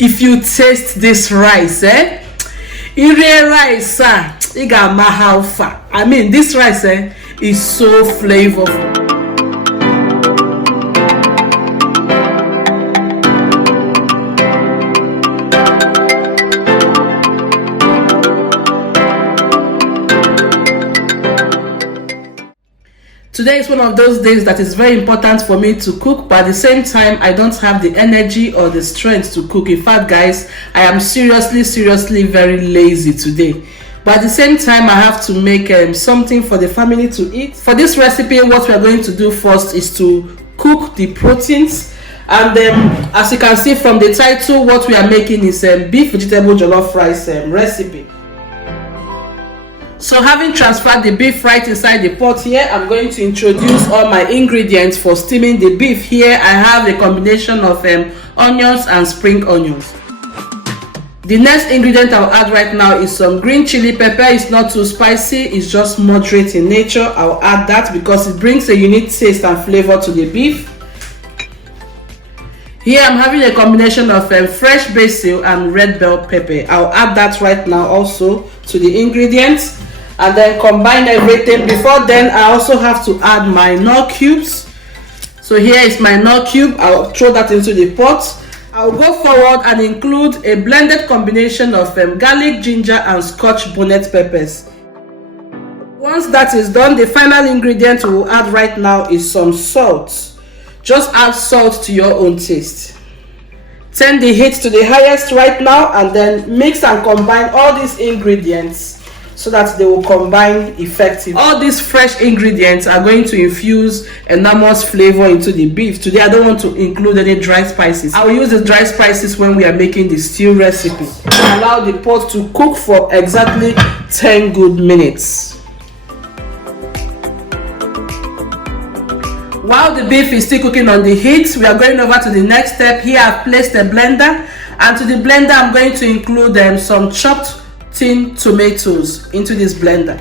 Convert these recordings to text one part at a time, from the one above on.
if you taste this rice, ire rice, you got my how far. I mean, this rice is so flavorful. Today is one of those days that is very important for me to cook, but at the same time I don't have the energy or the strength to cook. In fact, guys, I am seriously very lazy today. But at the same time, I have to make something for the family to eat. For this recipe, what we are going to do first is to cook the proteins. And as you can see from the title, what we are making is beef vegetable jollof rice recipe. So having transferred the beef right inside the pot here, I'm going to introduce all my ingredients for steaming the beef. Here I have a combination of onions and spring onions. The next ingredient I'll add right now is some green chili pepper. It's not too spicy, it's just moderate in nature. I'll add that because it brings a unique taste and flavor to the beef. Here I'm having a combination of fresh basil and red bell pepper. I'll add that right now also to the ingredients. And then combine everything. Before then, I also have to add my knorr cubes. So here is my knorr cube. I'll throw that into the pot. I'll go forward and include a blended combination of garlic, ginger, and scotch bonnet peppers. Once that is done, the final ingredient we'll add right now is some salt. Just add salt to your own taste. Turn the heat to the highest right now and then mix and combine all these ingredients so that they will combine effectively. All these fresh ingredients are going to infuse enormous flavor into the beef. Today I don't want to include any dry spices. I will use the dry spices when we are making the stew recipe. Allow the pot to cook for exactly 10 good minutes. While the beef is still cooking on the heat, we are going over to the next step. Here I've placed a blender, and to the blender I'm going to include some chopped tin tomatoes into this blender.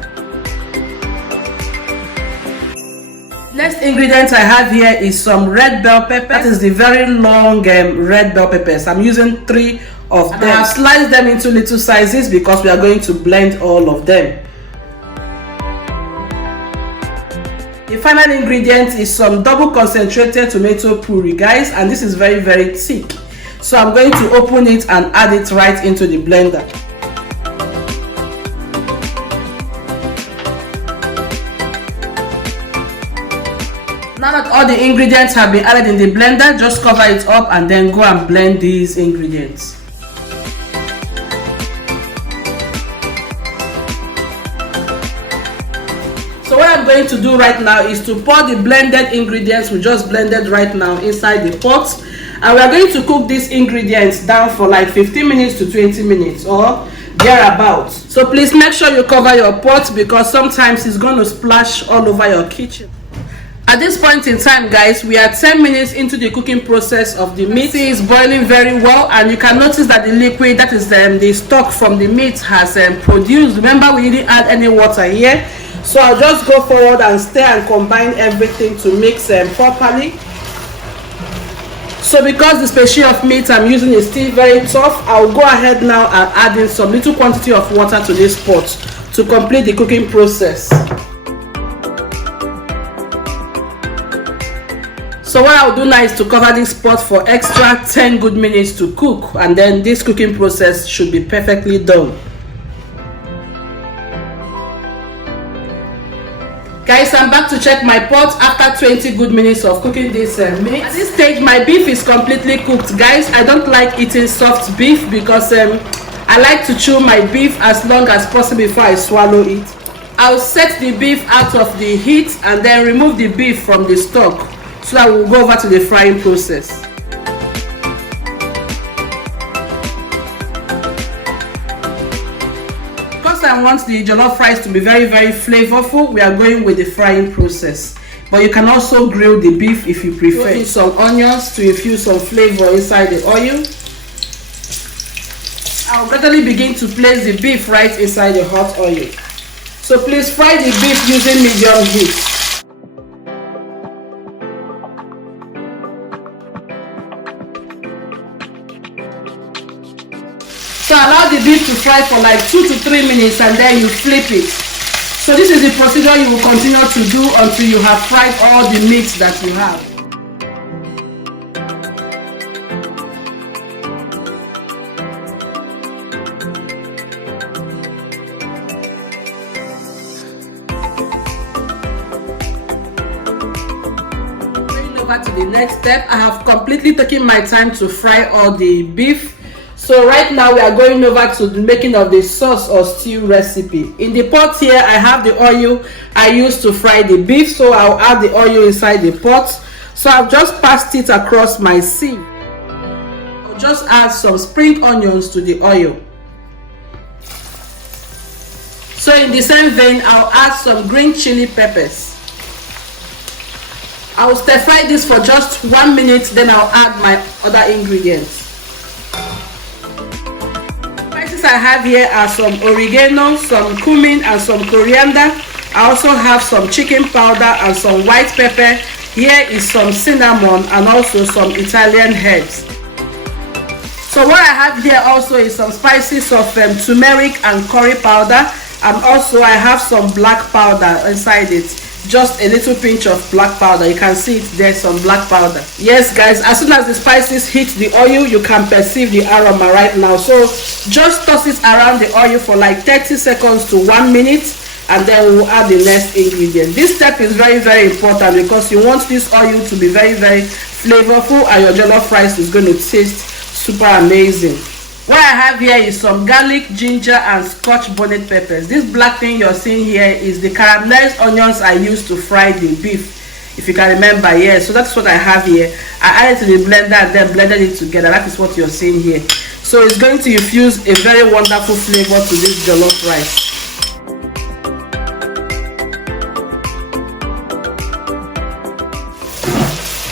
Next ingredient I have here is some red bell pepper. That is the very long red bell peppers. I'm using 3 of them. I have sliced them into little sizes because we are going to blend all of them. The final ingredient is some double concentrated tomato puree, guys, and this is very thick. So I'm going to open it and add it right into the blender. Now that all the ingredients have been added in the blender, just cover it up and then go and blend these ingredients. So what I'm going to do right now is to pour the blended ingredients we just blended right now inside the pot, and we are going to cook these ingredients down for like 15 minutes to 20 minutes or thereabouts. So please make sure you cover your pot because sometimes it's going to splash all over your kitchen. At this point in time, guys, we are 10 minutes into the cooking process of the meat. It is boiling very well, and you can notice that the liquid, that is the stock from the meat, has produced. Remember, we didn't add any water here. So I'll just go forward and stir and combine everything to mix properly. So because the species of meat I'm using is still very tough, I'll go ahead now and add in some little quantity of water to this pot to complete the cooking process. So what I'll do now is to cover this pot for extra 10 good minutes to cook, and then this cooking process should be perfectly done. Guys, I'm back to check my pot after 20 good minutes of cooking this meat. At this stage, my beef is completely cooked. Guys, I don't like eating soft beef because I like to chew my beef as long as possible before I swallow it. I'll set the beef out of the heat and then remove the beef from the stock, so that we'll go over to the frying process. Because I want the jollof rice to be very flavorful, we are going with the frying process. But you can also grill the beef if you prefer. Put some onions to infuse some flavor inside the oil. I'll gradually begin to place the beef right inside the hot oil. So please fry the beef using medium heat. the beef to fry for like 2 to 3 minutes and then you flip it. So this is the procedure you will continue to do until you have fried all the meats that you have. Over to the next step. I have completely taken my time to fry all the beef. So right now we are going over to the making of the sauce or stew recipe. In the pot here I have the oil I used to fry the beef, so I'll add the oil inside the pot. So I've just passed it across my sieve. I'll just add some spring onions to the oil. So in the same vein I'll add some green chili peppers. I will stir fry this for just 1 minute, then I'll add my other ingredients. Spices I have here are some oregano, some cumin and some coriander. I also have some chicken powder and some white pepper. Here is some cinnamon and also some Italian herbs. So what I have here also is some spices of turmeric and curry powder, and also I have some black powder inside it. Just a little pinch of black powder. You can see it there, some black powder. Yes guys, as soon as the spices hit the oil you can perceive the aroma right now. So just toss it around the oil for like 30 seconds to 1 minute, and then we will add the next ingredient. This step is very important because you want this oil to be very flavorful, and your jollof rice is going to taste super amazing. What I have here is some garlic, ginger and scotch bonnet peppers. This black thing you're seeing here is the caramelized onions I used to fry the beef, if you can remember. Yeah, so that's what I have here. I added to the blender and then blended it together. That is what you're seeing here. So it's going to infuse a very wonderful flavor to this jollof rice.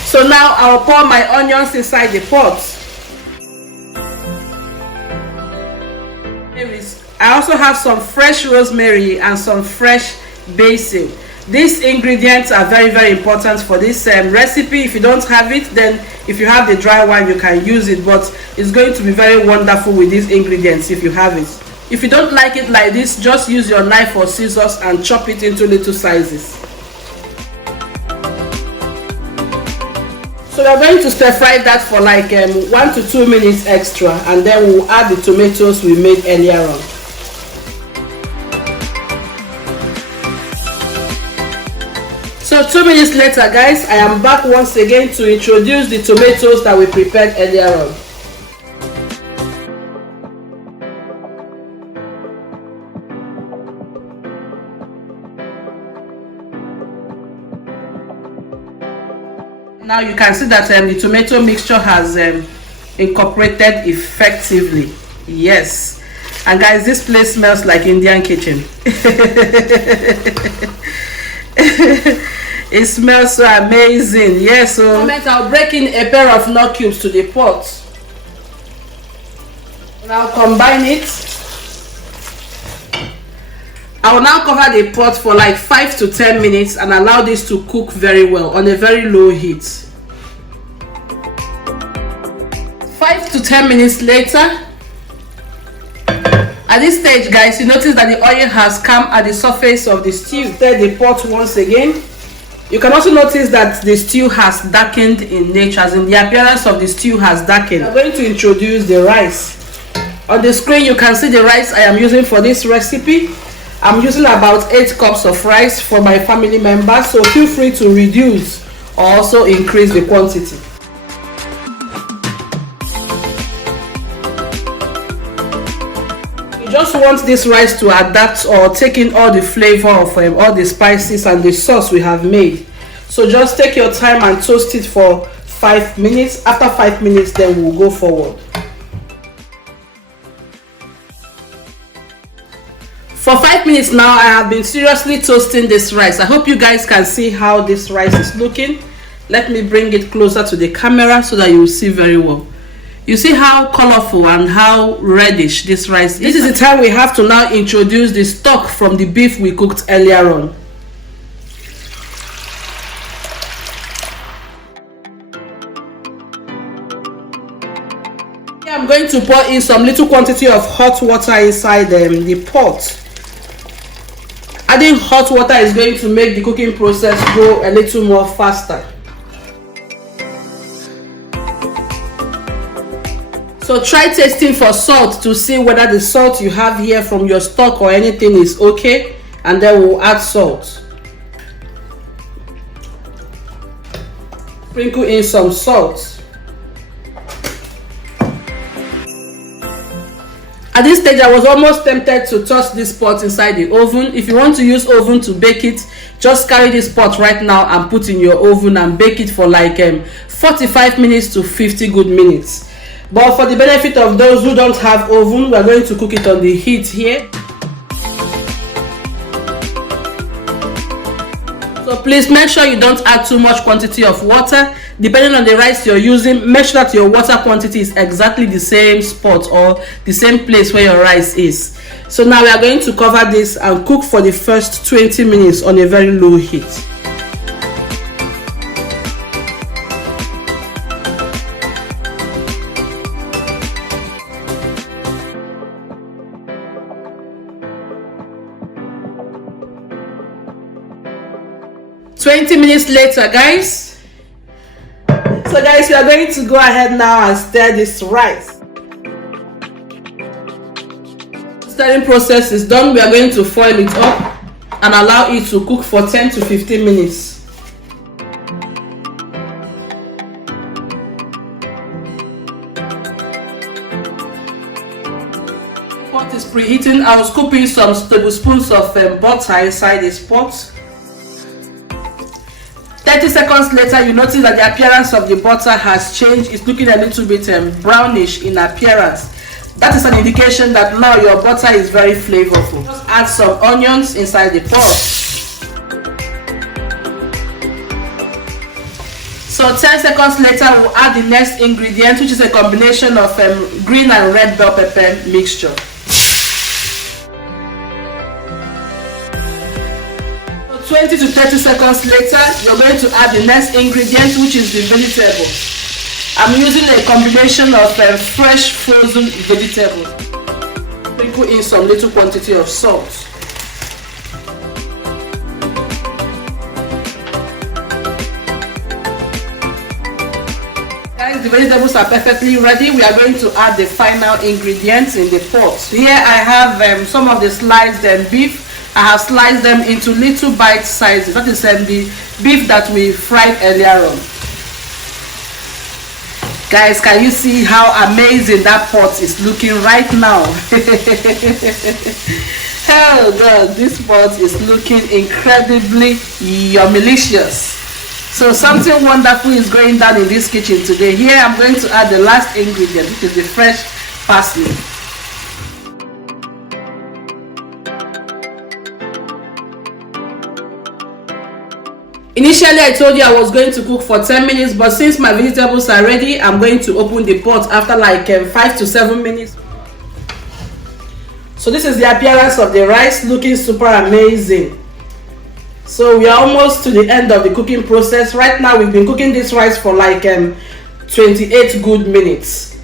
So now I'll pour my onions inside the pot. I also have some fresh rosemary and some fresh basil. These ingredients are very important for this recipe. If you don't have it, then if you have the dry one you can use it, but it's going to be very wonderful with these ingredients if you have it. If you don't like it like this, just use your knife or scissors and chop it into little sizes. So we're going to stir fry that for like 1 to 2 minutes extra, and then we'll add the tomatoes we made earlier on. So 2 minutes later guys, I am back once again to introduce the tomatoes that we prepared earlier on. Now you can see that the tomato mixture has incorporated effectively. Yes, and guys, this place smells like Indian kitchen. It smells so amazing. Yes, so I'll break in a pair of nut cubes to the pot, and I'll combine it. I will now cover the pot for like 5 to 10 minutes and allow this to cook very well on a very low heat. 5 to 10 minutes later, at this stage guys, you notice that the oil has come at the surface of the stew. Stir the pot once again. You can also notice that the stew has darkened in nature, as in the appearance of the stew has darkened. I'm going to introduce the rice. On the screen you can see the rice I am using for this recipe. I'm using about 8 cups of rice for my family members, so feel free to reduce or also increase the quantity. You just want this rice to adapt or take in all the flavor of all the spices and the sauce we have made. So just take your time and toast it for 5 minutes. After 5 minutes, then we'll go forward. For 5 minutes now, I have been seriously toasting this rice. I hope you guys can see how this rice is looking. Let me bring it closer to the camera so that you will see very well. You see how colorful and how reddish this rice is. This is the time we have to now introduce the stock from the beef we cooked earlier on. I'm I'm going to pour in some little quantity of hot water inside the pot. Adding hot water is going to make the cooking process go a little more faster. So try tasting for salt to see whether the salt you have here from your stock or anything is okay, and then we'll add salt. Sprinkle in some salt. At this stage, I was almost tempted to toss this pot inside the oven. If you want to use oven to bake it, just carry this pot right now and put in your oven and bake it for like 45 minutes to 50 good minutes. But for the benefit of those who don't have oven, we are going to cook it on the heat here. So please make sure you don't add too much quantity of water. Depending on the rice you're using, make sure that your water quantity is exactly the same spot or the same place where your rice is. So now we are going to cover this and cook for the first 20 minutes on a very low heat. Minutes later, guys. So guys, we are going to go ahead now and stir this rice. Stirring process is done. We are going to foil it up and allow it to cook for 10 to 15 minutes. Pot is preheating. I will scoop in some tablespoons of butter inside this pot. 30 seconds later, you notice that the appearance of the butter has changed. It's looking a little bit brownish in appearance. That is an indication that now your butter is very flavorful. Just add some onions inside the pot. So 10 seconds later, we'll add the next ingredient, which is a combination of green and red bell pepper mixture. 20 to 30 seconds later, you're going to add the next ingredient, which is the vegetable. I'm using a combination of fresh frozen vegetables. Sprinkle in some little quantity of salt. Guys, the vegetables are perfectly ready. We are going to add the final ingredients in the pot. Here I have some of the sliced beef. I have sliced them into little bite sizes. That is the beef that we fried earlier on. Guys, can you see how amazing that pot is looking right now? Oh God, this pot is looking incredibly yummylicious. So something wonderful is going down in this kitchen today. Here I'm going to add the last ingredient, which is the fresh parsley. Initially, I told you I was going to cook for 10 minutes, but since my vegetables are ready, I'm going to open the pot after like 5 to 7 minutes. So this is the appearance of the rice, looking super amazing. So we are almost to the end of the cooking process. Right now, we've been cooking this rice for like 28 good minutes.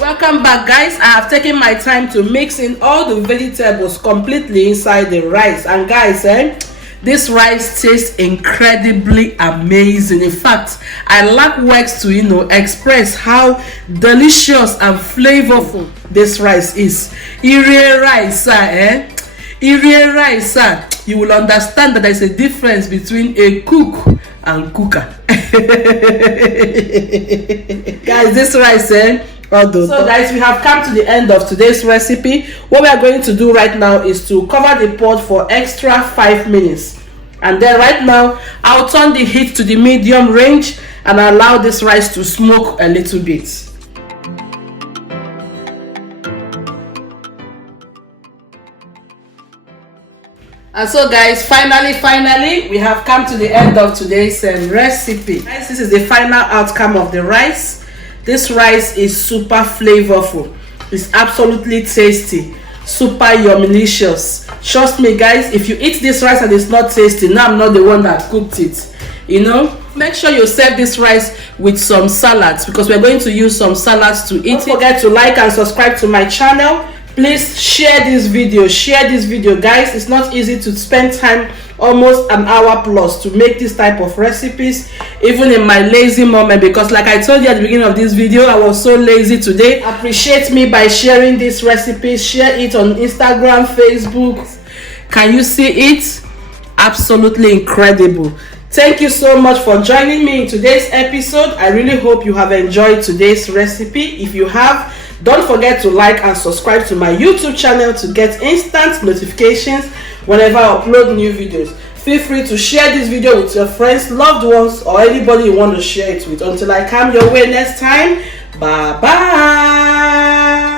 Welcome back, guys. I have taken my time to mix in all the vegetables completely inside the rice, and guys, this rice tastes incredibly amazing. In fact, I lack words to express how delicious and flavorful this rice is. Ire rice, Ire rice, you will understand that there is a difference between a cook and cooker. Guys, this rice, so guys, we have come to the end of today's recipe. What we are going to do right now is to cover the pot for extra 5 minutes, and then right now I'll turn the heat to the medium range and allow this rice to smoke a little bit. And so guys, finally we have come to the end of today's recipe. Guys, this is the final outcome of the rice. This rice is super flavorful. It's absolutely tasty, super yummilicious. Trust me guys, if you eat this rice and it's not tasty, now I'm not the one that cooked it, you know. Make sure you serve this rice with some salads, because we're going to use some salads to eat. Don't forget to like and subscribe to my channel. Please share this video guys. It's not easy to spend time, almost an hour plus, to make this type of recipes, even in my lazy moment, because like I told you at the beginning of this video, I was so lazy today. Appreciate me by sharing this recipe. Share it on Instagram, Facebook. Can you see it? Absolutely incredible. Thank you so much for joining me in today's episode. I really hope you have enjoyed today's recipe. If you have, don't forget to like and subscribe to my YouTube channel to get instant notifications whenever I upload new videos. Feel free to share this video with your friends, loved ones, or anybody you want to share it with. Until I come your way next time, bye bye.